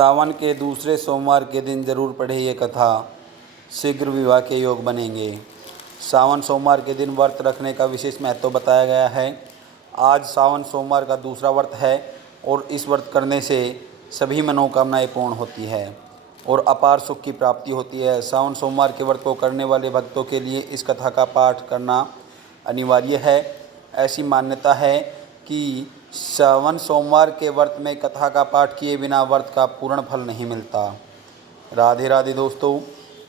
सावन के दूसरे सोमवार के दिन जरूर पढ़े ये कथा, शीघ्र विवाह के योग बनेंगे। सावन सोमवार के दिन व्रत रखने का विशेष महत्व बताया गया है। आज सावन सोमवार का दूसरा व्रत है और इस व्रत करने से सभी मनोकामनाएं पूर्ण होती है और अपार सुख की प्राप्ति होती है। सावन सोमवार के व्रत को करने वाले भक्तों के लिए इस कथा का पाठ करना अनिवार्य है। ऐसी मान्यता है कि सावन सोमवार के व्रत में कथा का पाठ किए बिना व्रत का पूर्ण फल नहीं मिलता। राधे राधे दोस्तों,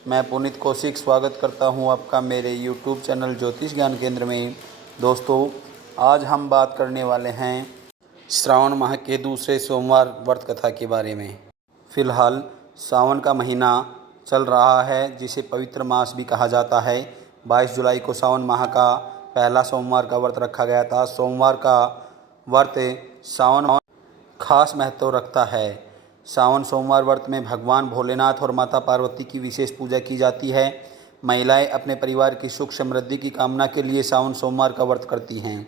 मैं पुनीत कौशिक स्वागत करता हूं आपका मेरे YouTube चैनल ज्योतिष ज्ञान केंद्र में। दोस्तों, आज हम बात करने वाले हैं श्रावण माह के दूसरे सोमवार व्रत कथा के बारे में। फ़िलहाल सावन का महीना चल रहा है, जिसे पवित्र मास भी कहा जाता है। 22 जुलाई को सावन माह का पहला सोमवार का व्रत रखा गया था। सोमवार का व्रत सावन खास महत्व रखता है। सावन सोमवार व्रत में भगवान भोलेनाथ और माता पार्वती की विशेष पूजा की जाती है। महिलाएं अपने परिवार की सुख समृद्धि की कामना के लिए सावन सोमवार का व्रत करती हैं,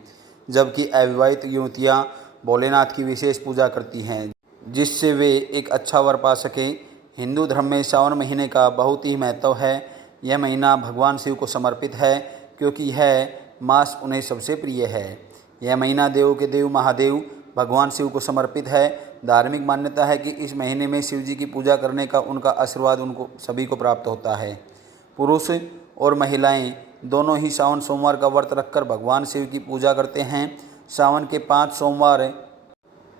जबकि अविवाहित युवतियां भोलेनाथ की विशेष पूजा करती हैं, जिससे वे एक अच्छा वर पा सकें। हिंदू धर्म में सावन महीने का बहुत ही महत्व है। यह महीना भगवान शिव को समर्पित है, क्योंकि यह मास उन्हें सबसे प्रिय है। यह महीना देवों के देव महादेव भगवान शिव को समर्पित है। धार्मिक मान्यता है कि इस महीने में शिव जी की पूजा करने का उनका आशीर्वाद उनको सभी को प्राप्त होता है। पुरुष और महिलाएं दोनों ही सावन सोमवार का व्रत रखकर भगवान शिव की पूजा करते हैं। सावन के 5 सोमवार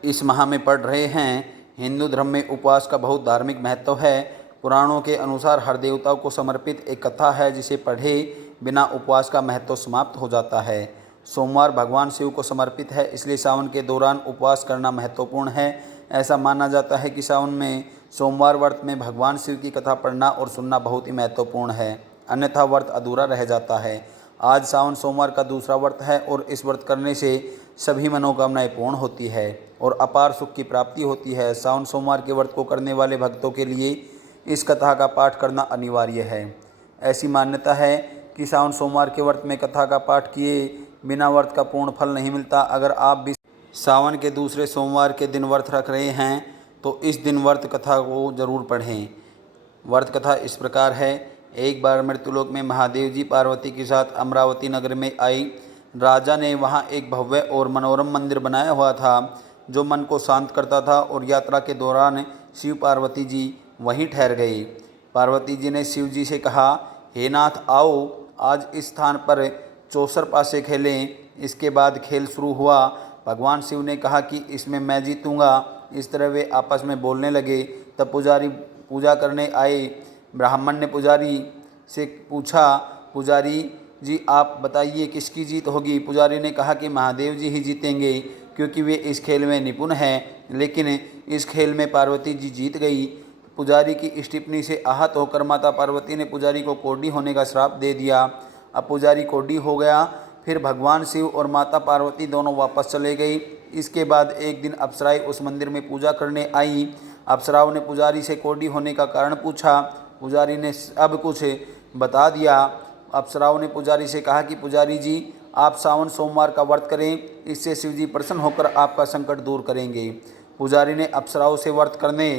इस माह में पड़ रहे हैं। हिंदू धर्म में उपवास का बहुत धार्मिक महत्व है। पुराणों के अनुसार हर देवता को समर्पित एक कथा है, जिसे पढ़े बिना उपवास का महत्व समाप्त हो जाता है। सोमवार भगवान शिव को समर्पित है, इसलिए सावन के दौरान उपवास करना महत्वपूर्ण है। ऐसा माना जाता है कि सावन में सोमवार व्रत में भगवान शिव की कथा पढ़ना और सुनना बहुत ही महत्वपूर्ण है, अन्यथा व्रत अधूरा रह जाता है। आज सावन सोमवार का दूसरा व्रत है और इस व्रत करने से सभी मनोकामनाएं पूर्ण होती है और अपार सुख की प्राप्ति होती है। सावन सोमवार के व्रत को करने वाले भक्तों के लिए इस कथा का पाठ करना अनिवार्य है। ऐसी मान्यता है कि सावन सोमवार के व्रत में कथा का पाठ किए बिना व्रत का पूर्ण फल नहीं मिलता। अगर आप भी सावन के दूसरे सोमवार के दिन व्रत रख रहे हैं तो इस दिन व्रत कथा को जरूर पढ़ें। व्रत कथा इस प्रकार है। एक बार मृत्युलोक में महादेव जी पार्वती के साथ अमरावती नगर में आई। राजा ने वहाँ एक भव्य और मनोरम मंदिर बनाया हुआ था, जो मन को शांत करता था, और यात्रा के दौरान शिव पार्वती जी वहीं ठहर गए। पार्वती जी ने शिव जी से कहा, हे नाथ, आओ आज इस स्थान पर चौसर पासे खेलें। इसके बाद खेल शुरू हुआ। भगवान शिव ने कहा कि इसमें मैं जीतूंगा। इस तरह वे आपस में बोलने लगे। तब पुजारी पूजा करने आए। ब्राह्मण ने पुजारी से पूछा, पुजारी जी आप बताइए किसकी जीत होगी। पुजारी ने कहा कि महादेव जी ही जीतेंगे, क्योंकि वे इस खेल में निपुण हैं। लेकिन इस खेल में पार्वती जी जीत गई। पुजारी की इस टिप्पणी से आहत होकर माता पार्वती ने पुजारी को कोढ़ी होने का श्राप दे दिया। अब पुजारी कोढ़ी हो गया। फिर भगवान शिव और माता पार्वती दोनों वापस चले गई। इसके बाद एक दिन अप्सराएं उस मंदिर में पूजा करने आई। अप्सराओं ने पुजारी से कोढ़ी होने का कारण पूछा। पुजारी ने सब कुछ बता दिया। अप्सराओं ने पुजारी से कहा कि पुजारी जी, आप सावन सोमवार का व्रत करें, इससे शिव जी प्रसन्न होकर आपका संकट दूर करेंगे। पुजारी ने अप्सराओं से व्रत करने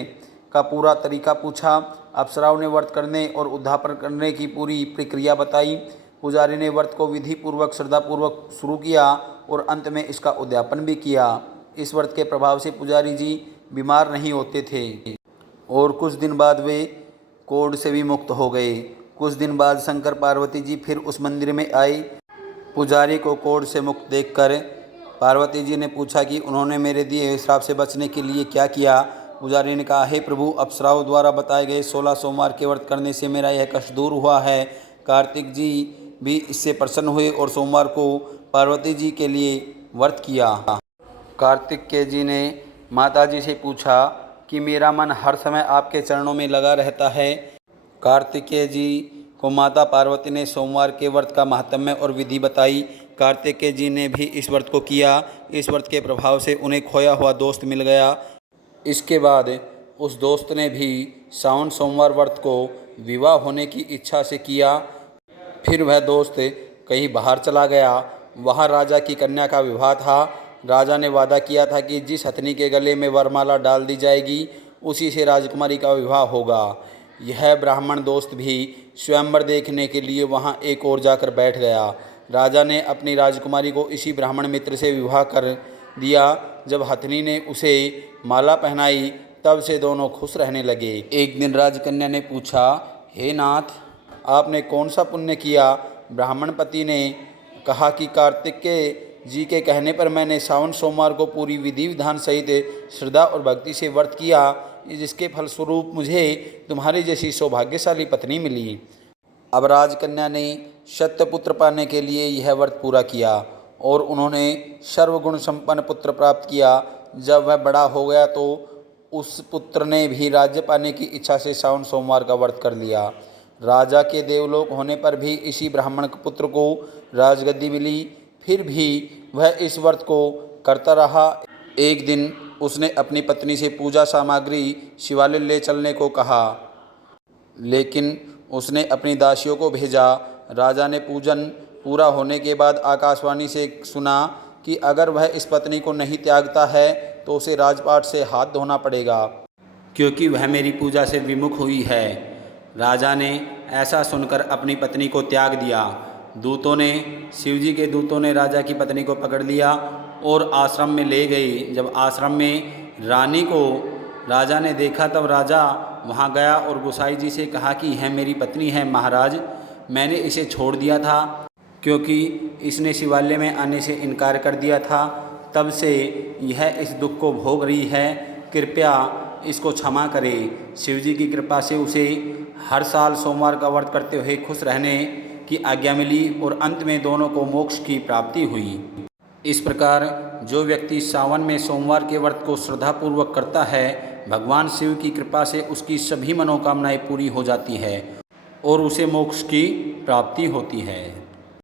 का पूरा तरीका पूछा। अप्सराओं ने व्रत करने और उद्यापन करने की पूरी प्रक्रिया बताई। पुजारी ने व्रत को विधि पूर्वक श्रद्धापूर्वक शुरू किया और अंत में इसका उद्यापन भी किया। इस व्रत के प्रभाव से पुजारी जी बीमार नहीं होते थे और कुछ दिन बाद वे कोढ़ से भी मुक्त हो गए। कुछ दिन बाद शंकर पार्वती जी फिर उस मंदिर में आए। पुजारी को कोढ़ से मुक्त देखकर पार्वती जी ने पूछा कि उन्होंने मेरे दिए हुए श्राप से बचने के लिए क्या किया। पुजारी ने कहा, हे प्रभु, अप्सराओं द्वारा बताए गए 16 सोमवार के व्रत करने से मेरा यह कष्ट दूर हुआ है। कार्तिक जी भी इससे प्रसन्न हुए और सोमवार को पार्वती जी के लिए व्रत किया। कार्तिकेय जी ने माता जी से पूछा कि मेरा मन हर समय आपके चरणों में लगा रहता है। कार्तिकेय जी को माता पार्वती ने सोमवार के व्रत का महात्म्य और विधि बताई। कार्तिकेय जी ने भी इस व्रत को किया। इस व्रत के प्रभाव से उन्हें खोया हुआ दोस्त मिल गया। इसके बाद उस दोस्त ने भी सावन सोमवार व्रत को विवाह होने की इच्छा से किया। फिर वह दोस्त कहीं बाहर चला गया। वहाँ राजा की कन्या का विवाह था। राजा ने वादा किया था कि जिस हथनी के गले में वरमाला डाल दी जाएगी उसी से राजकुमारी का विवाह होगा। यह ब्राह्मण दोस्त भी स्वयंवर देखने के लिए वहाँ एक ओर जाकर बैठ गया। राजा ने अपनी राजकुमारी को इसी ब्राह्मण मित्र से विवाह कर दिया। जब हथनी ने उसे माला पहनाई तब से दोनों खुश रहने लगे। एक दिन राजकन्या ने पूछा, हे नाथ, आपने कौन सा पुण्य किया? ब्राह्मण पति ने कहा कि कार्तिकेय जी के कहने पर मैंने सावन सोमवार को पूरी विधि विधान सहित श्रद्धा और भक्ति से व्रत किया, जिसके फलस्वरूप मुझे तुम्हारी जैसी सौभाग्यशाली पत्नी मिली। अब राजकन्या ने सत्यपुत्र पाने के लिए यह व्रत पूरा किया और उन्होंने सर्वगुण संपन्न पुत्र प्राप्त किया। जब वह बड़ा हो गया तो उस पुत्र ने भी राज्य पाने की इच्छा से सावन सोमवार का व्रत कर लिया। राजा के देवलोक होने पर भी इसी ब्राह्मण पुत्र को राजगद्दी मिली। फिर भी वह इस व्रत को करता रहा। एक दिन उसने अपनी पत्नी से पूजा सामग्री शिवालय ले चलने को कहा, लेकिन उसने अपनी दासियों को भेजा। राजा ने पूजन पूरा होने के बाद आकाशवाणी से सुना कि अगर वह इस पत्नी को नहीं त्यागता है तो उसे राजपाट से हाथ धोना पड़ेगा, क्योंकि वह मेरी पूजा से विमुख हुई है। राजा ने ऐसा सुनकर अपनी पत्नी को त्याग दिया। शिवजी के दूतों ने राजा की पत्नी को पकड़ लिया और आश्रम में ले गए। जब आश्रम में रानी को राजा ने देखा तब राजा वहां गया और गोसाई जी से कहा कि यह मेरी पत्नी है महाराज, मैंने इसे छोड़ दिया था क्योंकि इसने शिवालय में आने से इनकार कर दिया था। तब से यह इस दुख को भोग रही है, कृपया इसको क्षमा करें। शिवजी की कृपा से उसे हर साल सोमवार का व्रत करते हुए खुश रहने की आज्ञा मिली और अंत में दोनों को मोक्ष की प्राप्ति हुई। इस प्रकार जो व्यक्ति सावन में सोमवार के व्रत को श्रद्धापूर्वक करता है, भगवान शिव की कृपा से उसकी सभी मनोकामनाएं पूरी हो जाती है और उसे मोक्ष की प्राप्ति होती है।